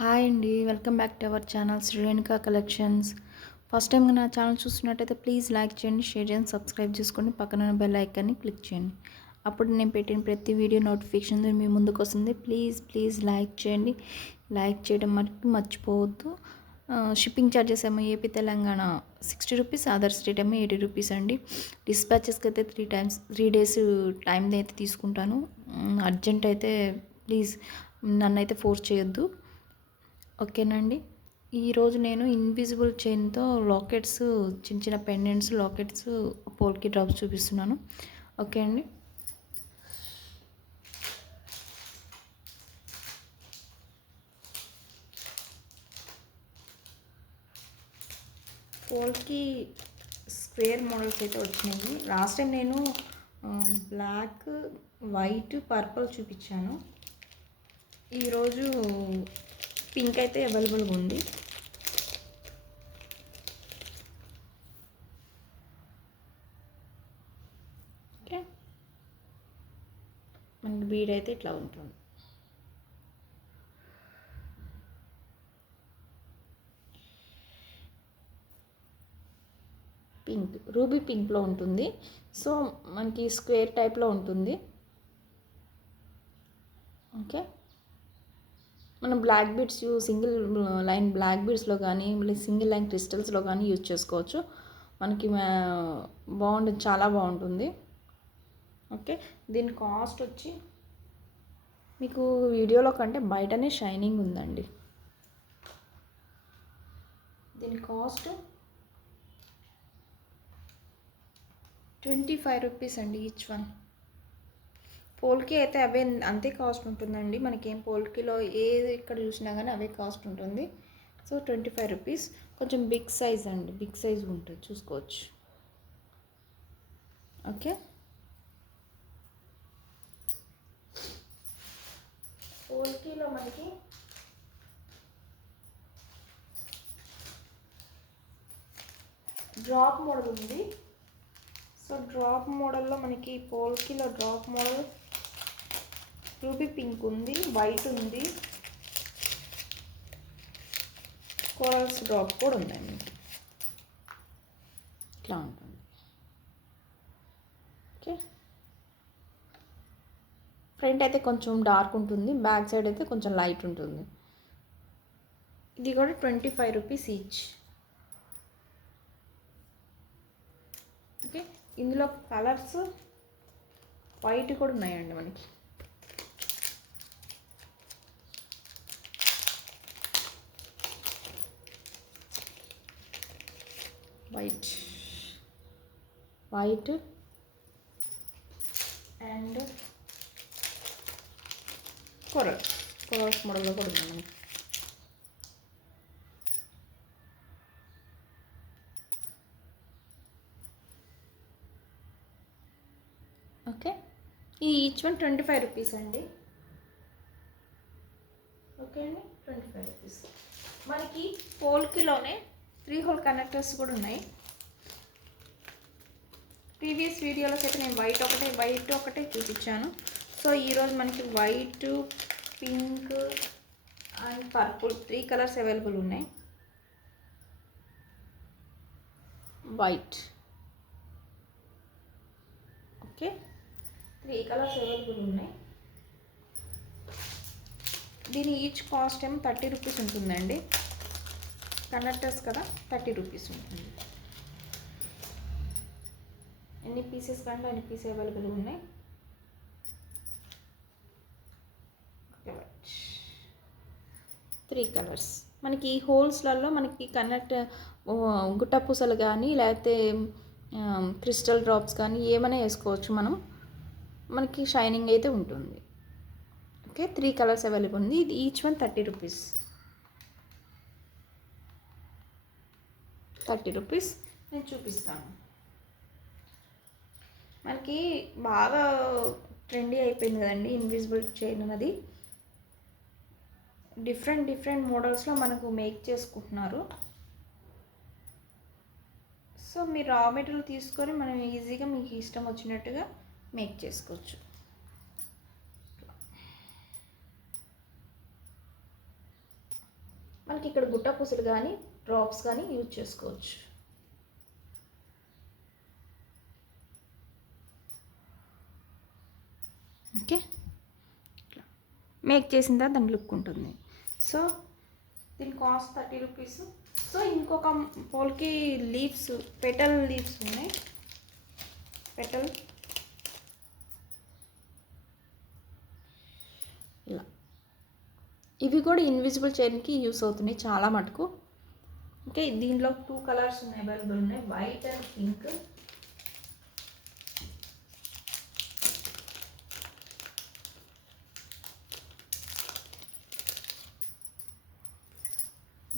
Hi అండి. Welcome back to our channel Shri Renuka collections. First time నా channel చూస్తున్నట్టయితే please like చేయండి, షేర్ చేయండి, సబ్స్క్రైబ్ చేసుకోండి. పక్కన ఉన్న బెల్ ఐకాన్ని క్లిక్ చేయండి. అప్పుడు నేను పెట్టిన ప్రతి వీడియో నోటిఫికేషన్ మీ ముందుకు వస్తుంది. ప్లీజ్ లైక్ చేయండి. లైక్ చేయడం మర్చిపోవద్దు. షిప్పింగ్ ఛార్జెస్ ఏమో AP Telangana 60 rupees, other state ఏమో 80 రూపీస్ అండి. డిస్పాచెస్కి అయితే 3 డేస్ టైం అయితే తీసుకుంటాను. అర్జెంట్ అయితే ప్లీజ్ నన్నైతే ఫోర్స్ చేయొద్దు, ఓకేనండి. ఈరోజు నేను ఇన్విజిబుల్ చైన్తో లాకెట్స్, చిన్న చిన్న పెండెంట్స్, లాకెట్స్, పోల్కి డ్రాప్స్ చూపిస్తున్నాను. ఓకే అండి. పోల్కి స్క్వేర్ మోడల్స్ అయితే వచ్చినాయి. లాస్ట్ టైం నేను బ్లాక్, వైట్, పర్పుల్ చూపించాను. ఈరోజు పింక్ అయితే అవైలబుల్గా ఉంది. ఓకే, మనకి బీడ్ అయితే ఇట్లా ఉంటుంది. పింక్, రూబీ పింక్లో ఉంటుంది. సో మనకి స్క్వేర్ టైప్లో ఉంటుంది. ఓకే, మనం black beads single line black బీడ్స్లో కానీ సింగిల్ లైన్ క్రిస్టల్స్లో కానీ యూజ్ చేసుకోవచ్చు. మనకి బాగుంటుంది, చాలా బాగుంటుంది. ఓకే, దీని కాస్ట్ వచ్చి మీకు వీడియోలో కంటే బయటనే షైనింగ్ ఉందండి. దీని కాస్ట్ 25 రూపీస్ అండి ఈచ్ వన్. పోల్కి అయితే అవే అంతే కాస్ట్ ఉంటుందండి. మనకేం పోల్కిలో ఏది ఇక్కడ చూసినా కానీ అవే కాస్ట్ ఉంటుంది. So 25 rupees. కొంచెం బిగ్ సైజ్ అండి, బిగ్ సైజ్ ఉంటుంది, చూసుకోవచ్చు. ఓకే, పోల్కీలో మనకి డ్రాప్ మోడల్ ఉంది. సో డ్రాప్ మోడల్లో మనకి పోల్కీలో డ్రాప్ మోడల్ రూబీ పింక్ ఉంది, వైట్ ఉంది, కోరల్స్ డ్రాప్ కూడా ఉందండి. ఇట్లా ఉంటుంది. ఓకే, ఫ్రంట్ అయితే కొంచెం డార్క్ ఉంటుంది, బ్యాక్ సైడ్ అయితే కొంచెం లైట్ ఉంటుంది. ఇది కూడా 25 రూపీస్ ఈచ్. ఓకే, ఇందులో కలర్స్ వైట్ కూడా ఉన్నాయండి మనకి. వైట్ అండ్ కొరల్స్ మోడల్లో కూడా ఉంది మనకి. ఓకే, ఈ ఈచ్ వన్ 25 రూపీస్ అండి. ఓకే అండి, 25 రూపీస్. మనకి పోల్కిలోనే 3 హోల్ కనెక్టర్స్ కూడా ఉన్నాయి. ప్రీవియస్ వీడియోలో అయితే నేను వైట్ ఒకటే చూపించాను. సో ఈరోజు మనకి white, pink and purple 3 colours available ఉన్నాయి. వైట్, ఓకే, 3 కలర్స్ అవైలబుల్ ఉన్నాయి. దీని ఈచ్ కాస్ట్ ఏమో 30 రూపీస్ ఉంటుందండి. కనెక్టర్స్ కదా, 30 రూపీస్ ఉంటుంది. ఎన్ని పీసెస్ కంటే అన్ని పీసెస్ అవైలబుల్ ఉన్నాయి. 3 కలర్స్ మనకి ఈ హోల్స్లలో మనకి కనెక్ట్ గుట్టపూసలు కానీ లేకపోతే క్రిస్టల్ డ్రాప్స్ కానీ ఏమైనా వేసుకోవచ్చు మనం. మనకి షైనింగ్ అయితే ఉంటుంది. ఓకే, 3 కలర్స్ అవైలబుల్ ఉంది. ఇది ఈచ్ వన్ 30 రూపీస్. 30 రూపీస్. నేను చూపిస్తాను. మనకి బాగా ట్రెండీ అయిపోయింది కదండి ఇన్విజిబుల్ చైన్ అన్నది. డిఫరెంట్ మోడల్స్లో మనకు మేక్ చేసుకుంటున్నారు. సో మీరు రా మెటీరియల్ తీసుకొని మనం ఈజీగా మీకు ఇష్టం వచ్చినట్టుగా మేక్ చేసుకోవచ్చు. మనకి ఇక్కడ గుట్ట పూసలు కానీ డ్రాప్స్ కానీ యూజ్ చేసుకోవచ్చు. ఓకే, ఇట్లా మేక్ చేసిన తర్వాత దాని లుక్ ఉంటుంది. సో దీని కాస్ట్ 30 రూపీస్. సో ఇంకొక పోల్కి లీవ్స్, పెటల్ లీవ్స్ ఉన్నాయి. పెటల్ ఇలా, ఇవి కూడా ఇన్విజిబుల్ చైన్కి యూస్ అవుతున్నాయి చాలా మటుకు. ఓకే, దీనిలో 2 కలర్స్ ఉన్నాయి, అవైలబుల్ ఉన్నాయి, white and pink.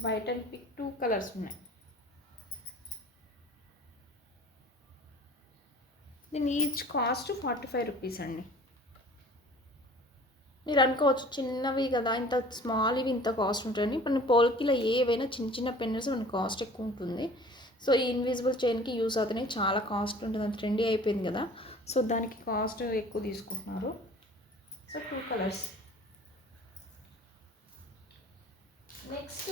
White and pink 2 colours ఉన్నాయి. దీని ఈచ్ కాస్ట్ 45 రూపీస్ అండి. మీరు అనుకోవచ్చు చిన్నవి కదా, ఇంత స్మాల్ ఇవి ఇంత కాస్ట్ ఉంటుంది. మన పోల్కిలో ఏవైనా చిన్న చిన్న పెన్స్ మన కాస్ట్ ఎక్కువ ఉంటుంది. సో ఈ ఇన్విజిబుల్ చైన్కి యూస్ అవుతున్నాయి, చాలా కాస్ట్ ఉంటుంది, అది ట్రెండీ అయిపోయింది కదా. సో దానికి కాస్ట్ ఎక్కువ తీసుకుంటున్నారు. So 2 colours. నెక్స్ట్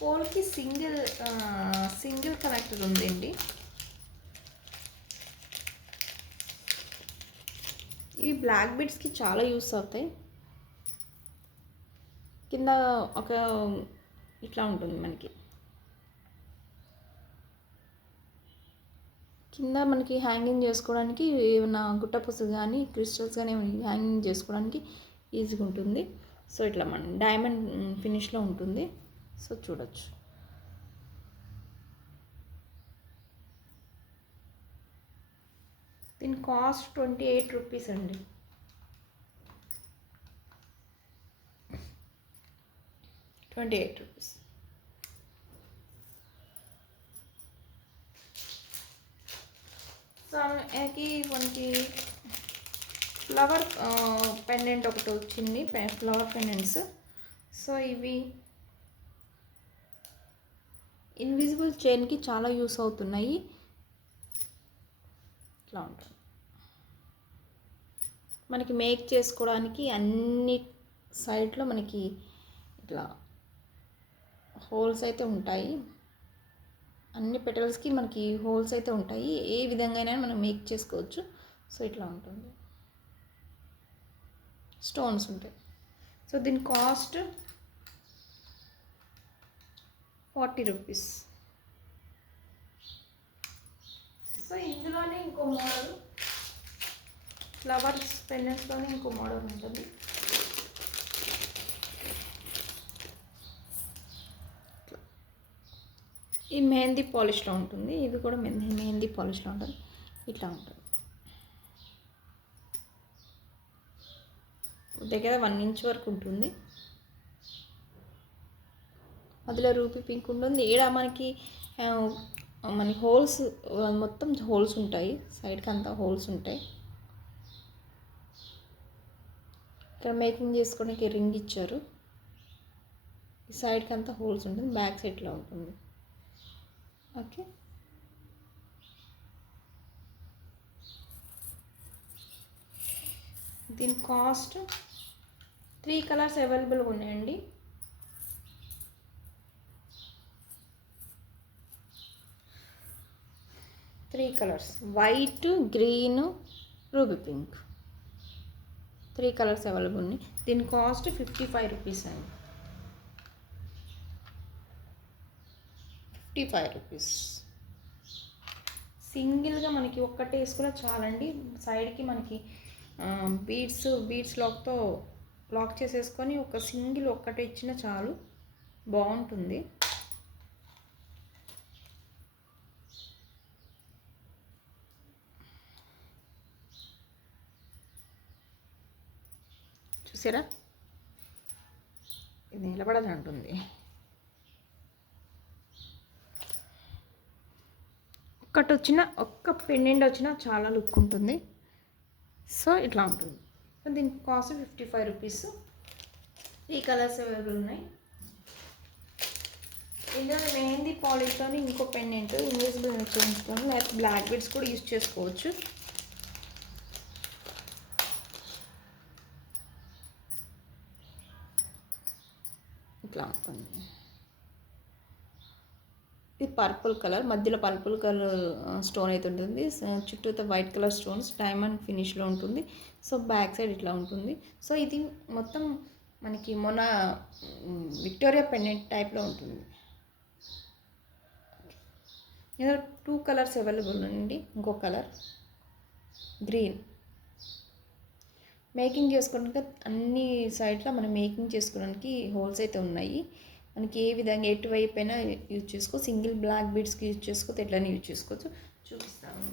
పోల్కి సింగిల్ కనెక్టర్ ఉందండి. ఇవి బ్లాక్ బీడ్స్కి చాలా యూస్ అవుతాయి. కింద ఒక ఇట్లా ఉంటుంది మనకి, కింద మనకి హ్యాంగింగ్ చేసుకోవడానికి ఏమైనా గుట్టపూసలు కానీ క్రిస్టల్స్ కానీ హ్యాంగింగ్ చేసుకోవడానికి ఈజీగా ఉంటుంది. సో ఇట్లా మనం డైమండ్ ఫినిష్లో ఉంటుంది. సో చూడొచ్చు. దీని కాస్ట్ 28 రూపీస్ అండి. 28 రూపీస్. సో మనకి ఫ్లవర్ పెండెంట్ ఒకటి వచ్చింది, ఫ్లవర్ పెండెంట్స్. సో ఇవి ఇన్విజిబుల్ చైన్కి చాలా యూస్ అవుతున్నాయి. ఇట్లా ఉంటుంది, మనకి మేక్ చేసుకోవడానికి అన్ని సైడ్లో మనకి ఇట్లా హోల్స్ అయితే ఉంటాయి. అన్ని పెటల్స్కి మనకి హోల్స్ అయితే ఉంటాయి, ఏ విధంగా అయినా మనం మేక్ చేసుకోవచ్చు. సో ఇట్లా ఉంటుంది, స్టోన్స్ ఉంటాయి. సో దీని కాస్ట్ 40 రూపీస్. సో ఇందులోనే ఇంకో మోడల్, ఫ్లవర్స్ పెండెంట్స్లోనే ఇంకో మోడల్ ఉంటుంది. ఈ మెహందీ పాలిష్లో ఉంటుంది, ఇవి కూడా మెహందీ పాలిష్లో ఉంటుంది. ఇట్లా ఉంటుంది, దగ్గర 1 ఇంచ్ వరకు ఉంటుంది. అందులో రూపీ పింక్ ఉంటుంది. ఈడ మనకి హోల్స్ మొత్తం హోల్స్ ఉంటాయి, సైడ్కి అంతా హోల్స్ ఉంటాయి. ఇక్కడ మేకింగ్ చేసుకోవడానికి రింగ్ ఇచ్చారు. ఈ సైడ్కి అంతా హోల్స్ ఉంటుంది, బ్యాక్ సైడ్లో ఉంటుంది. ఓకే, దీని కాస్ట్ 3 కలర్స్ అవైలబుల్గా ఉన్నాయండి. Three colours, white, green, ruby pink, 3 colours available ఉన్నాయి. దీని కాస్ట్ 55 రూపీస్ అండి. 55 రూపీస్. సింగిల్గా మనకి ఒక్కటే వేసుకున్నా చాలండి. సైడ్కి మనకి బీడ్స్ లాక్ చేసేసుకొని ఒక సింగిల్ ఒక్కటే ఇచ్చినా చాలు, బాగుంటుంది. చూసారా, ఇది నిలబడదు అంటుంది. ఒక్క పెండెంట్ వచ్చినా చాలా లుక్ ఉంటుంది. సో ఇట్లా ఉంటుంది. సో దీనికి కాస్ట్ 55 రూపీస్. 3 కలర్స్ అవైలబుల్ ఉన్నాయి. ఇందులో మెహందీ పాలిష్తో ఇంకో పెండెంట్ ఇన్విజిబుల్ చేయించుకొని లేకపోతే బ్లాక్ బీడ్స్ కూడా యూజ్ చేసుకోవచ్చు. ఇట్లా ఉంటుంది. ఇది పర్పుల్ కలర్, మధ్యలో పర్పుల్ కలర్ స్టోన్ అయితే ఉంటుంది. చుట్టూతో వైట్ కలర్ స్టోన్స్ డైమండ్ ఫినిష్లో ఉంటుంది. సో బ్యాక్ సైడ్ ఇట్లా ఉంటుంది. సో ఇది మొత్తం మనకి మొన్న విక్టోరియా పెండెంట్ టైప్లో ఉంటుంది. ఇందులో 2 కలర్స్ అవైలబుల్ ఉంది. ఇంకో కలర్ గ్రీన్. మేకింగ్ చేసుకోవడానికి అన్ని సైడ్లో మనం మేకింగ్ చేసుకోవడానికి హోల్స్ అయితే ఉన్నాయి. మనకి ఏ విధంగా ఎటువైపు అయినా యూజ్ చేసుకో, సింగిల్ బ్లాక్ బీడ్స్కి యూజ్ చేసుకోవచ్చు, ఎట్లయినా యూజ్ చేసుకోవచ్చు. చూపిస్తాను.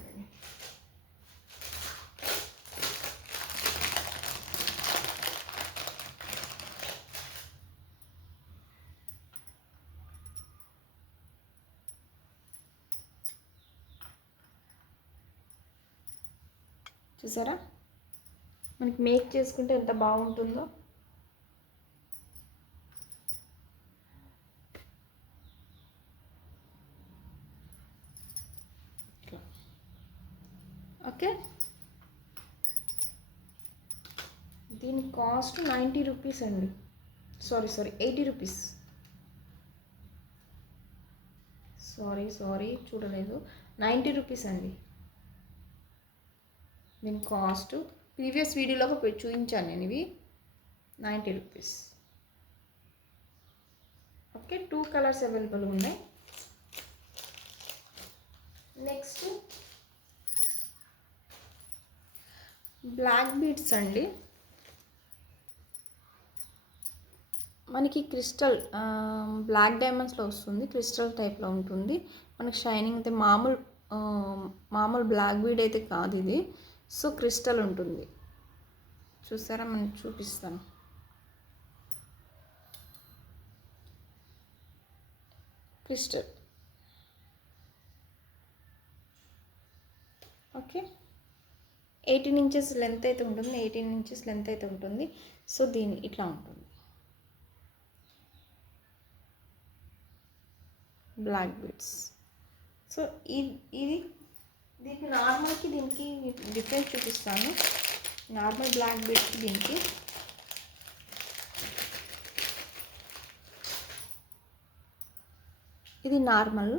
చూసారా మనకి మేక్ చేసుకుంటే ఎంత బాగుంటుందో. ఓకే, దీని కాస్ట్ 90 రూపీస్ అండి. Sorry 80 rupees. సారీ చూడలేదు. 90 రూపీస్ అండి దీని కాస్ట్. ప్రీవియస్ వీడియోలో చూపించాను నేను. ఇవి 90 రూపీస్. ఓకే, 2 కలర్స్ అవైలబుల్ ఉన్నాయి. నెక్స్ట్ బ్లాక్ బీడ్స్ అండి. మనకి క్రిస్టల్ బ్లాక్ డైమండ్స్లో వస్తుంది. క్రిస్టల్ టైప్లో ఉంటుంది. మనకి షైనింగ్ అయితే మామూలు బ్లాక్ బీడ్ అయితే కాదు ఇది. సో క్రిస్టల్ ఉంటుంది. చూసారా, మనం చూపిస్తాను. క్రిస్టల్. ఓకే, 18 ఇంచెస్ లెంత్ అయితే ఉంటుంది. 18 ఇంచెస్ లెంత్ అయితే ఉంటుంది. సో దీని ఇట్లా ఉంటుంది బ్లాక్ బీడ్స్. సో ఇది దీనికి నార్మల్కి దీనికి డిఫరెన్స్ చూపిస్తాను. నార్మల్ బ్లాక్ బీడ్స్కి దీనికి ఇది నార్మల్.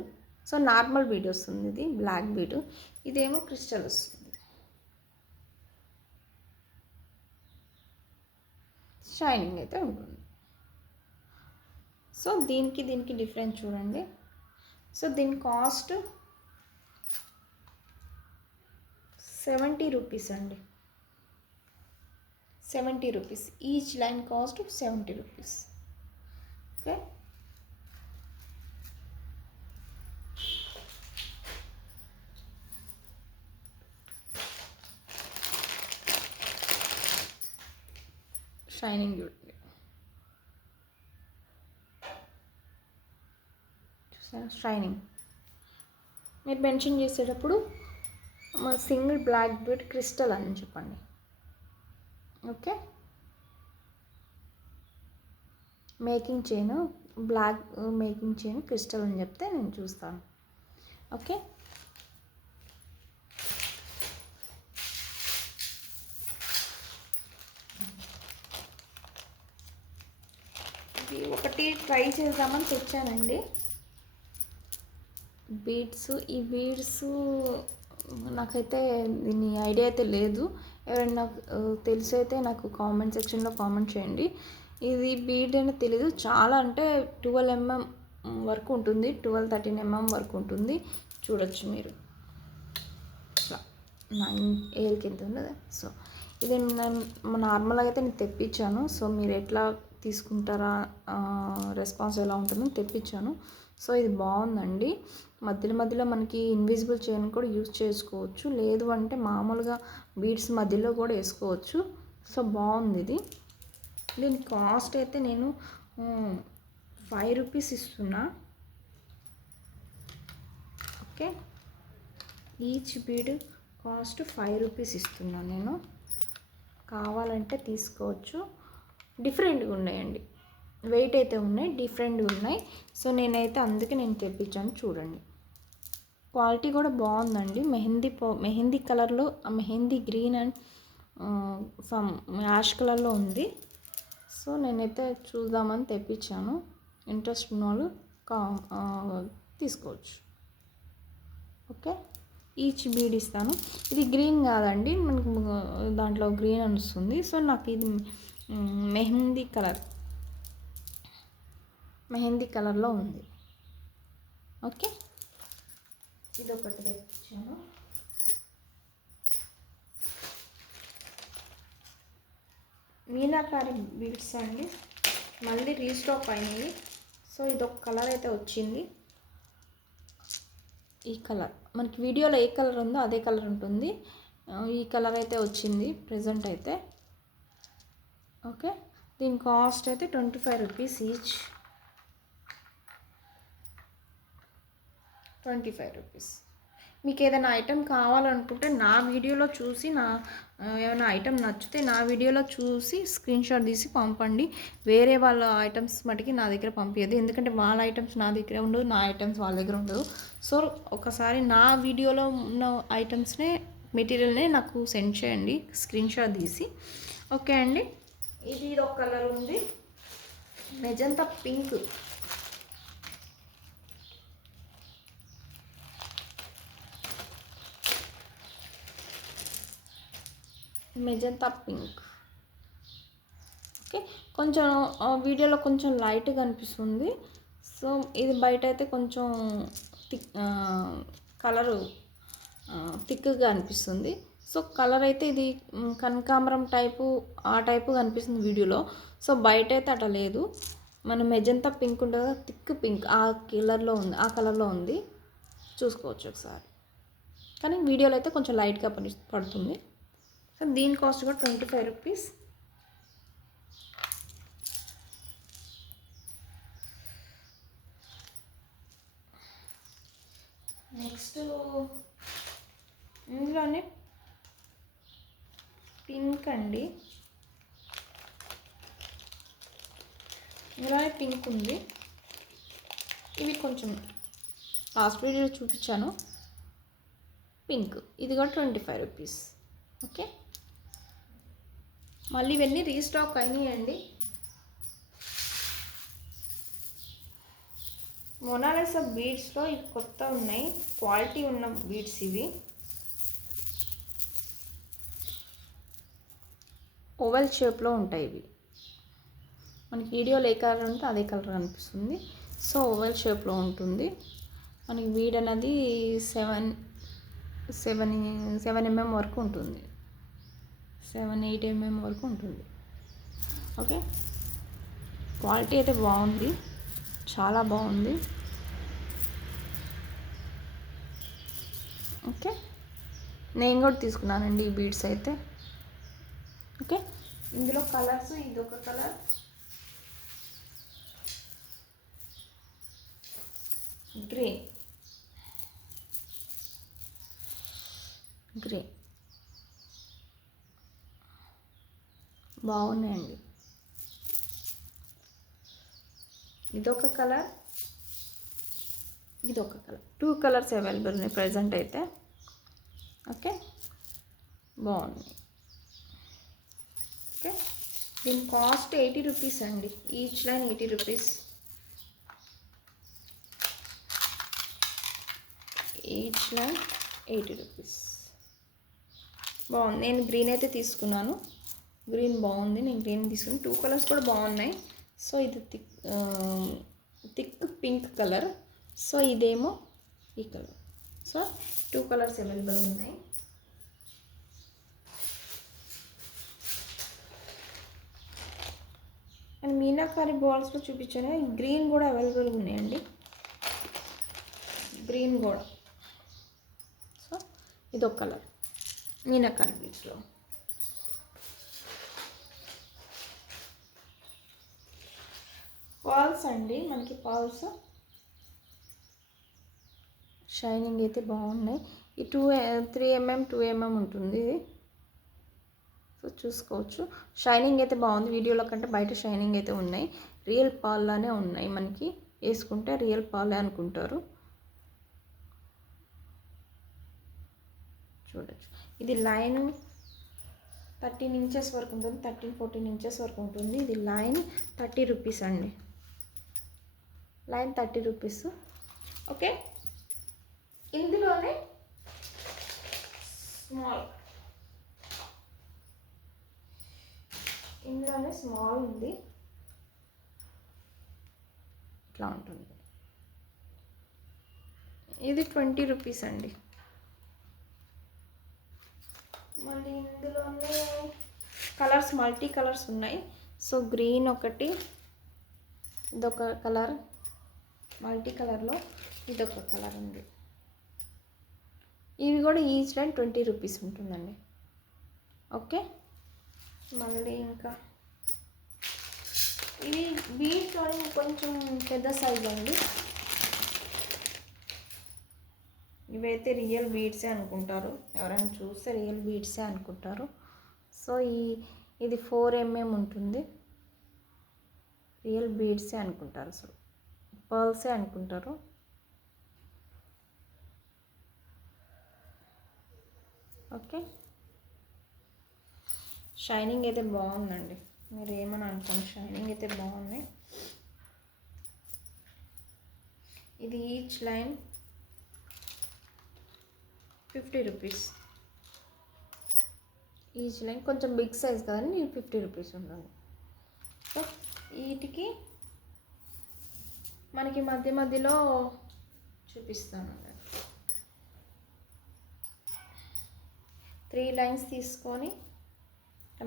సో నార్మల్ బీడ్ వస్తుంది. ఇది బ్లాక్ బీడ్. ఇదేమో క్రిస్టల్ వస్తుంది. షైనింగ్ అయితే ఉంటుంది. సో దీనికి డిఫరెన్స్ చూడండి. సో దీని కాస్ట్ 70 రూపీస్ అండి. 70 rupees. Each line cost 70 rupees. Okay, shining చూడండి. చూసారా షైనింగ్. మీరు మెన్షన్ చేసేటప్పుడు సింగిల్ బ్లాక్ బీడ్ క్రిస్టల్ అని చెప్పండి. Okay, making chain block making chain crystal అని చెప్తే నేను చూస్తాను. ఓకే, ఇది ఒకటి ట్రై చేద్దామని తెచ్చానండి బీడ్స్. ఈ బీడ్స్ నాకైతే దీని ఐడియా అయితే లేదు. ఎవరైనా నాకు తెలిసైతే నాకు కామెంట్ సెక్షన్లో కామెంట్ చేయండి. ఇది బీడ్ అని తెలీదు. చాలా అంటే 12 mm వరకు ఉంటుంది. 12-13 mm వరకు ఉంటుంది. చూడొచ్చు మీరు. 9 ఏళ్ళకి ఎంత ఉండదు. సో ఇది నార్మల్గా అయితే నేను తెప్పించాను. సో మీరు ఎట్లా తీసుకుంటారా, రెస్పాన్స్ ఎలా ఉంటుందో తెప్పించాను. సో ఇది బాగుందండి. మధ్యలో మనకి ఇన్విజిబుల్ చైన్ కూడా యూజ్ చేసుకోవచ్చు. లేదు అంటే మామూలుగా బీడ్స్ మధ్యలో కూడా వేసుకోవచ్చు. సో బాగుంది ఇది. దీని కాస్ట్ అయితే నేను 5 రూపీస్ ఇస్తున్నా. Okay, each bead cost 5 rupees ఇస్తున్నాను నేను. కావాలంటే తీసుకోవచ్చు. డిఫరెంట్గా ఉన్నాయండి. వెయిట్ అయితే ఉన్నాయి, డిఫరెంట్గా ఉన్నాయి. సో నేనైతే అందుకే నేను తెప్పించాను. చూడండి, క్వాలిటీ కూడా బాగుందండి. మెహందీ కలర్లో, mehndi green and some ash కలర్లో ఉంది. సో సో నేనైతే చూద్దామని తెప్పించాను. ఇంట్రెస్ట్ ఉన్న వాళ్ళు తీసుకోవచ్చు. ఓకే, ఈచ్ బీడ్ ఇస్తాను. ఇది గ్రీన్ కాదండి, మనకు దాంట్లో గ్రీన్ అని వస్తుంది. సో నాకు ఇది మెహందీ కలర్లో ఉంది. ఓకే, ఇది ఒకటి తెచ్చాను. మీనాకారి బీడ్స్ అండి, మళ్ళీ రీస్టాక్ అయినాయి. సో ఇదొక కలర్ అయితే వచ్చింది. ఈ కలర్ మనకి వీడియోలో ఏ కలర్ ఉందో అదే కలర్ ఉంటుంది. ఈ కలర్ అయితే వచ్చింది ప్రజెంట్ అయితే. ఓకే, దీని కాస్ట్ అయితే 25 రూపీస్ ఈచ్. 25 రూపీస్. మీకు ఏదైనా ఐటెం కావాలనుకుంటే నా వీడియోలో చూసి ఏమైనా ఐటెం నచ్చితే నా వీడియోలో చూసి స్క్రీన్ షాట్ తీసి పంపండి. వేరే వాళ్ళ ఐటమ్స్ మటుకి నా దగ్గర పంపించదు, ఎందుకంటే వాళ్ళ ఐటమ్స్ నా దగ్గర ఉండదు, నా ఐటమ్స్ వాళ్ళ దగ్గర ఉండదు. సో ఒకసారి నా వీడియోలో ఉన్న ఐటమ్స్నే మెటీరియల్నే నాకు సెండ్ చేయండి స్క్రీన్ షాట్ తీసి. ఓకే అండి, ఇది ఒక కలర్ ఉంది, magenta pink. Magenta pink. Okay, కొంచెం వీడియోలో కొంచెం లైట్గా అనిపిస్తుంది. సో ఇది బయట అయితే కొంచెం కలరు థిక్గా అనిపిస్తుంది. సో కలర్ అయితే ఇది కనకాంబరం టైపు ఆ టైపు కనిపిస్తుంది వీడియోలో. సో బయట అయితే అట్లా లేదు. మన మెజంతా పింక్ ఉంటుంది కదా, థిక్ పింక్ ఆ కలర్లో ఉంది. చూసుకోవచ్చు ఒకసారి, కానీ వీడియోలో అయితే కొంచెం లైట్గా పడుతుంది. సో దీని కాస్ట్ కూడా 25 రూపీస్. నెక్స్ట్ ఇందులోనే పింక్ అండి, ఇందులోనే పింక్ ఉంది. ఇవి కొంచెం లాస్ట్ వీడియోలో చూపించాను పింక్. ఇది కూడా 25 రూపీస్. ఓకే, మళ్ళీ ఇవన్నీ రీస్టాక్ అయినాయండి. మొనాలిసా బీడ్స్లో ఇవి కొత్త ఉన్నాయి, క్వాలిటీ ఉన్న బీడ్స్ ఇవి. ఓవెల్ షేప్లో ఉంటాయి ఇవి. మనకి వీడియోలో ఏ కలర్ ఉంటే అదే కలర్ అనిపిస్తుంది. సో ఓవెల్ షేప్లో ఉంటుంది. మనకి బీడ్ అనేది 7 mm వరకు ఉంటుంది, 7-8 mm వరకు ఉంటుంది. ఓకే, క్వాలిటీ అయితే బాగుంది, చాలా బాగుంది. ఓకే, నేను కూడా తీసుకున్నానండి ఈ బీడ్స్ అయితే. ఓకే, ఇందులో కలర్స్, ఇదొక కలర్, గ్రీన్ బాగున్నాయండి. ఇదొక కలర్, 2 కలర్స్ అవైలబుల్ ఉన్నాయి ప్రజెంట్ అయితే. ఓకే, బాగుంది. ఓకే, దీని కాస్ట్ 80 రూపీస్ అండి, each line 80 rupees. Each line 80 rupees. బాగుంది. నేను గ్రీన్ అయితే తీసుకున్నాను, గ్రీన్ బాగుంది, నేను గ్రీన్ తీసుకున్నాను. 2 కలర్స్ కూడా బాగున్నాయి. సో ఇది థిక్ పింక్ కలర్, సో ఇదేమో ఈ కలర్. సో 2 కలర్స్ అవైలబుల్ ఉన్నాయి. అండ్ మీనాకారి బాల్స్లో చూపించాను, గ్రీన్ కూడా అవైలబుల్గా ఉన్నాయండి, గ్రీన్ కూడా. సో ఇదొక కలర్ మీనాకారి బీచ్లో. పాల్స్ అండి, మనకి పాల్స్ షైనింగ్ అయితే బాగున్నాయి. ఈ 3 mm 2 mm ఉంటుంది ఇది. సో చూసుకోవచ్చు, షైనింగ్ అయితే బాగుంది, వీడియోలో కంటే బయట షైనింగ్ అయితే ఉన్నాయి. రియల్ పాల్లానే ఉన్నాయి, మనకి వేసుకుంటే రియల్ పాలే అనుకుంటారు. చూడొచ్చు, ఇది లైన్ 13 ఇంచెస్ వరకు ఉంటుంది, 13-14 ఇంచెస్ వరకు ఉంటుంది. ఇది లైన్ 30 రూపీస్ అండి, లైన్ 30 రూపీస్. ఓకే, ఇందులోనే స్మాల్ ఉంది, ఇట్లా ఉంటుంది. ఇది 20 రూపీస్ అండి. మళ్ళీ ఇందులోనే కలర్స్, మల్టీ కలర్స్ ఉన్నాయి. సో గ్రీన్ ఒకటి, ఇదొక కలర్, మల్టీ కలర్లో ఇదొక కలర్ ఉంది. ఇవి కూడా ఈచ్ లైన్ 20 రూపీస్ ఉంటుందండి. ఓకే, మళ్ళీ ఇంకా ఇవి బీడ్స్లో కొంచెం పెద్ద సైజ్ అండి. ఇవైతే రియల్ బీడ్సే అనుకుంటారు, ఎవరైనా చూస్తే రియల్ బీడ్సే అనుకుంటారు. సో ఇది 4 mm ఉంటుంది, రియల్ బీడ్సే అనుకుంటారు, అసలు పర్ల్సే అనుకుంటారు. ఓకే, షైనింగ్ అయితే బాగుందండి, మీరు ఏమని అనుకోండి, షైనింగ్ అయితే బాగుంది. ఇది each line 50 rupees. Each line కొంచెం బిగ్ సైజ్ కదండి, 50 రూపీస్ ఉంటుంది. సో వీటికి మనకి మధ్య మధ్యలో చూపిస్తాను. 3 లైన్స్ తీసుకొని,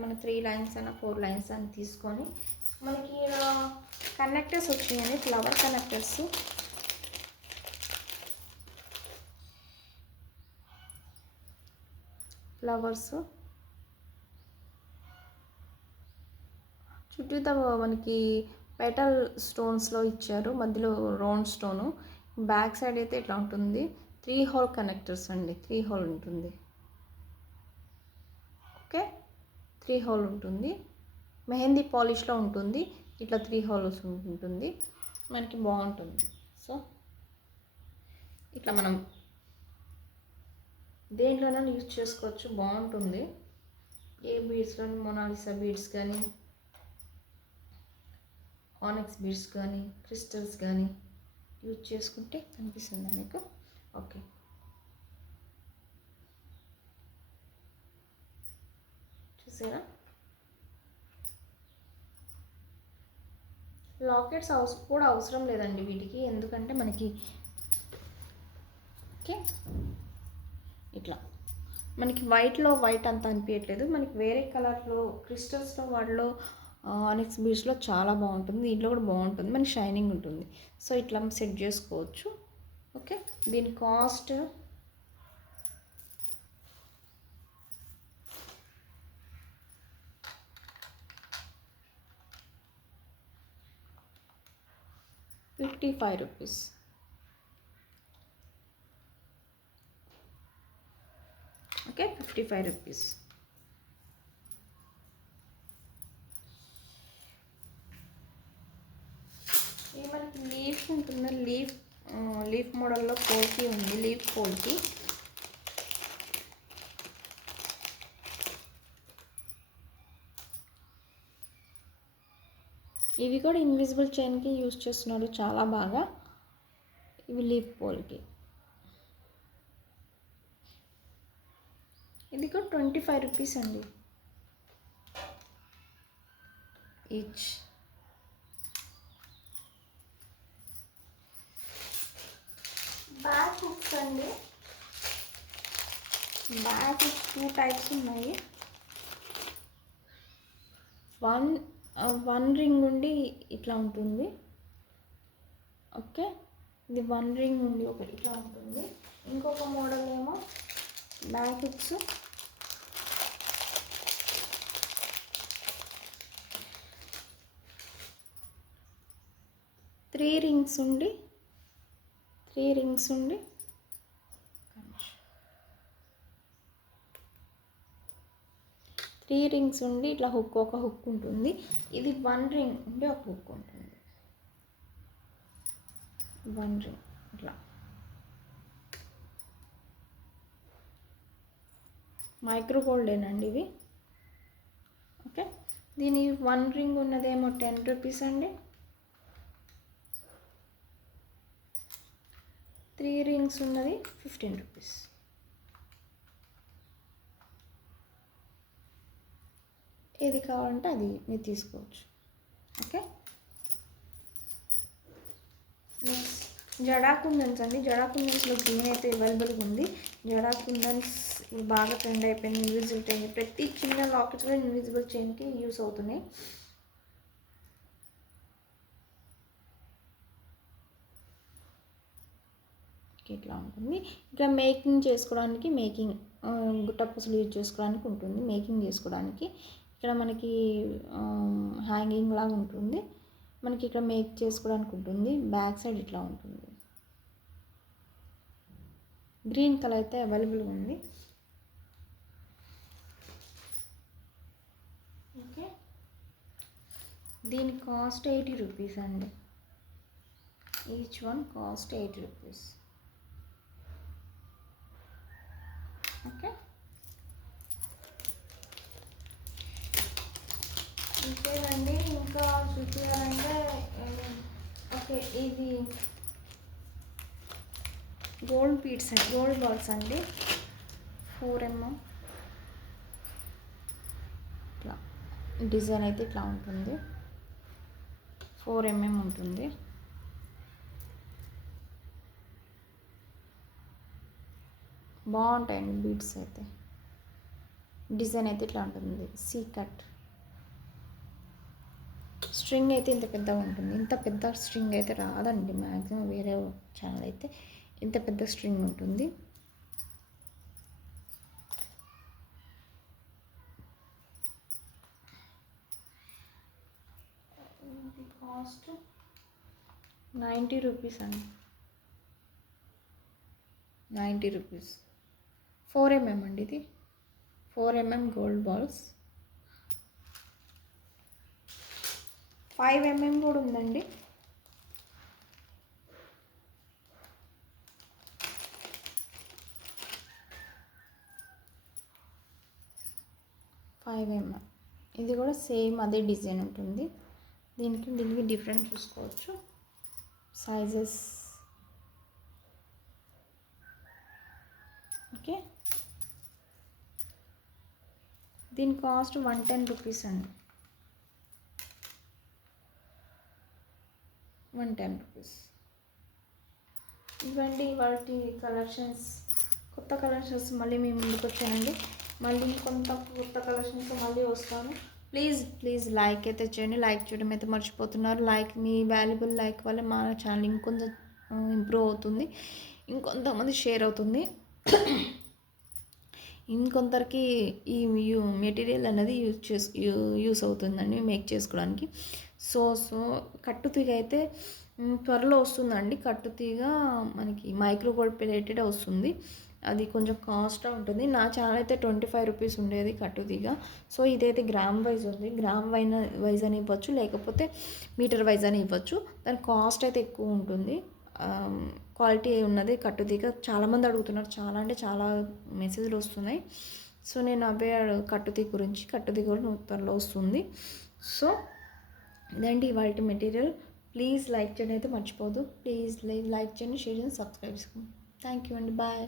మన 3 లైన్స్ అయినా 4 లైన్స్ అని తీసుకొని, మనకి కనెక్టర్స్ వచ్చాయండి, ఫ్లవర్ కనెక్టర్స్. ఫ్లవర్స్ చుట్టూతా మనకి పెటల్ స్టోన్స్లో ఇచ్చారు, మధ్యలో రౌండ్ స్టోను. బ్యాక్ సైడ్ అయితే ఇట్లా ఉంటుంది, 3 హోల్ కనెక్టర్స్ అండి, 3 హోల్ ఉంటుంది. ఓకే, 3 హోల్ ఉంటుంది, మెహందీ పాలిష్లో ఉంటుంది, ఇట్లా 3 హోల్స్ ఉంటుంది, మనకి బాగుంటుంది. సో ఇట్లా మనం దేంట్లోనైనా యూజ్ చేసుకోవచ్చు, బాగుంటుంది. ఏ బీడ్స్లో, మొనాలిసా బీడ్స్ కానీ, ఆనెక్స్ బీడ్స్ కానీ, క్రిస్టల్స్ కానీ యూజ్ చేసుకుంటే కనిపిస్తుందా మీకు? ఓకే, చూసారా? లాకెట్స్ కూడా అవసరం లేదండి వీటికి, ఎందుకంటే మనకి ఓకే ఇట్లా మనకి వైట్లో వైట్ అంత అనిపించట్లేదు, మనకి వేరే కలర్లో క్రిస్టల్స్లో వాటిలో ఆనెక్స్ బీడ్స్లో చాలా బాగుంటుంది, దీంట్లో కూడా బాగుంటుంది, మనకి షైనింగ్ ఉంటుంది. సో ఇట్లా సెట్ చేసుకోవచ్చు. ఓకే, దీని కాస్ట్ ₹55. ఓకే, ₹55. ఇది మనకి లీఫ్ ఉంటుంది, లీఫ్ మోడల్లో పోల్కి ఉంది, లీఫ్ పోల్కి. ఇవి కూడా ఇన్విజిబుల్ చైన్కి యూజ్ చేస్తున్నారు చాలా బాగా. ఇవి లీఫ్ పోల్కి. ఇది కూడా ₹25 అండి ఈచ్. బ్యాక్ హుక్స్ అండి, బ్యాక్ హుక్స్ 2 టైప్స్ ఉన్నాయి. వన్ రింగ్ ఉండి ఇట్లా ఉంటుంది. ఓకే, ఇది 1 రింగ్ ఉండి ఒకటి ఇట్లా ఉంటుంది. ఇంకొక మోడల్ ఏమో బ్యాక్ హుక్స్ త్రీ రింగ్స్ ఉండి 3 రింగ్స్ ఉండి ఇట్లా ఒక హుక్ ఉంటుంది. ఇది 1 రింగ్ ఉండి ఒక హుక్ ఉంటుంది, 1 రింగ్ ఇట్లా. మైక్రో గోల్డేనండి ఇవి. ఓకే, దీని 1 రింగ్ ఉన్నదేమో 10 రూపీస్ అండి. 3 రింగ్స్ ఉన్నది 15 రూపీస్. ఏది కావాలంటే అది మీరు తీసుకోవచ్చు. ఓకే, నెక్స్ట్ జడా కుందన్స్ అండి. జడా కుందన్స్లో గ్రీన్ అయితే అవైలబుల్గా ఉంది. జడా కుందన్స్ ఇది బాగా ట్రెండ్ అయిపోయింది. ఇన్విజిబుల్ చైన్, ప్రతి చిన్న లాకెట్స్ కూడా ఇన్విజిబుల్ చైన్కి యూస్ అవుతున్నాయి. ఇట్లా ఉంటుంది. ఇక్కడ మేకింగ్ చేసుకోవడానికి, గుట్టపూసలు యూజ్ చేసుకోవడానికి ఉంటుంది. మేకింగ్ చేసుకోవడానికి ఇక్కడ మనకి హ్యాంగింగ్ లాగా ఉంటుంది. మనకి ఇక్కడ మేక్ చేసుకోవడానికి ఉంటుంది. బ్యాక్ సైడ్ ఇట్లా ఉంటుంది. గ్రీన్ కలర్ అయితే అవైలబుల్గా ఉంది. ఓకే, దీని కాస్ట్ 80 రూపీస్ అండి. Each one cost 80 rupees. Okay, ఇంకేనండి ఇంకా చూపించాలంటే, ఓకే ఇది గోల్డ్ బీడ్స్ అండి, గోల్డ్ బాల్స్ అండి. 4mm ఇట్లా డిజైన్ అయితే ఇట్లా ఉంటుంది. 4mm ఉంటుంది. బాగుంటాయండి బీడ్స్ అయితే. డిజైన్ అయితే ఇట్లా ఉంటుంది. సీ కట్ స్ట్రింగ్ అయితే ఇంత పెద్దగా ఉంటుంది. ఇంత పెద్ద స్ట్రింగ్ అయితే రాదండి మ్యాక్సిమం వేరే ఛానల్ అయితే ఇంత పెద్ద స్ట్రింగ్ ఉంటుంది. కాస్ట్ 90 రూపీస్ అండి. 90 రూపీస్. 4mm అండి ఇది. 4mm gold balls. 5mm కూడా ఉందండి. ఇది కూడా సేమ్ అదే డిజైన్ ఉంటుంది. దీనికి డిఫరెంట్ చూసుకోవచ్చు సైజెస్. ఓకే, దీని కాస్ట్ 110 రూపీస్ అండి. 110 రూపీస్. ఇవ్వండి వాటి కలెక్షన్స్. కొత్త కలెక్షన్స్ మళ్ళీ మేము ముందుకు వచ్చానండి. మళ్ళీ కొత్త కలెక్షన్స్ మళ్ళీ వస్తాను. ప్లీజ్ లైక్ అయితే చేయండి. లైక్ చేయడం అయితే మర్చిపోతున్నారు. మీ వాల్యుబుల్ లైక్ వల్ల మా ఛానల్ ఇంకొంచెం ఇంప్రూవ్ అవుతుంది, ఇంకొంతమంది షేర్ అవుతుంది, ఇంకొందరికి ఈ మెటీరియల్ అనేది యూస్ అవుతుందండి మేక్ చేసుకోవడానికి. సో కట్టుతీగ అయితే త్వరలో వస్తుందండి. కట్టుతీగ మనకి మైక్రో గోల్డ్ ప్లేటెడ్ వస్తుంది. అది కొంచెం కాస్ట్ ఉంటుంది. నా ఛానల్ అయితే 25 రూపీస్ ఉండేది కట్టుతీగ. సో ఇదైతే గ్రామ్ వైజ్ ఉంది. గ్రామ్ వైజ్ అని ఇవ్వచ్చు, లేకపోతే మీటర్ వైజ్ అని ఇవ్వచ్చు. దాని కాస్ట్ అయితే ఎక్కువ ఉంటుంది. క్వాలిటీ ఉన్నది కట్టుతీగ. చాలామంది అడుగుతున్నారు, చాలా అంటే చాలా మెసేజ్లు వస్తున్నాయి. సో నేను కట్టుతీగ కూడా త్వరలో వస్తుంది. సో ఇదండి ఇవాళ మెటీరియల్. ప్లీజ్ లైక్ చేయడం అయితే మర్చిపోదు. ప్లీజ్ లైక్ చేయండి, షేర్ చేయండి, సబ్స్క్రైబ్ చేసుకోండి. థ్యాంక్ యూ అండి. బాయ్.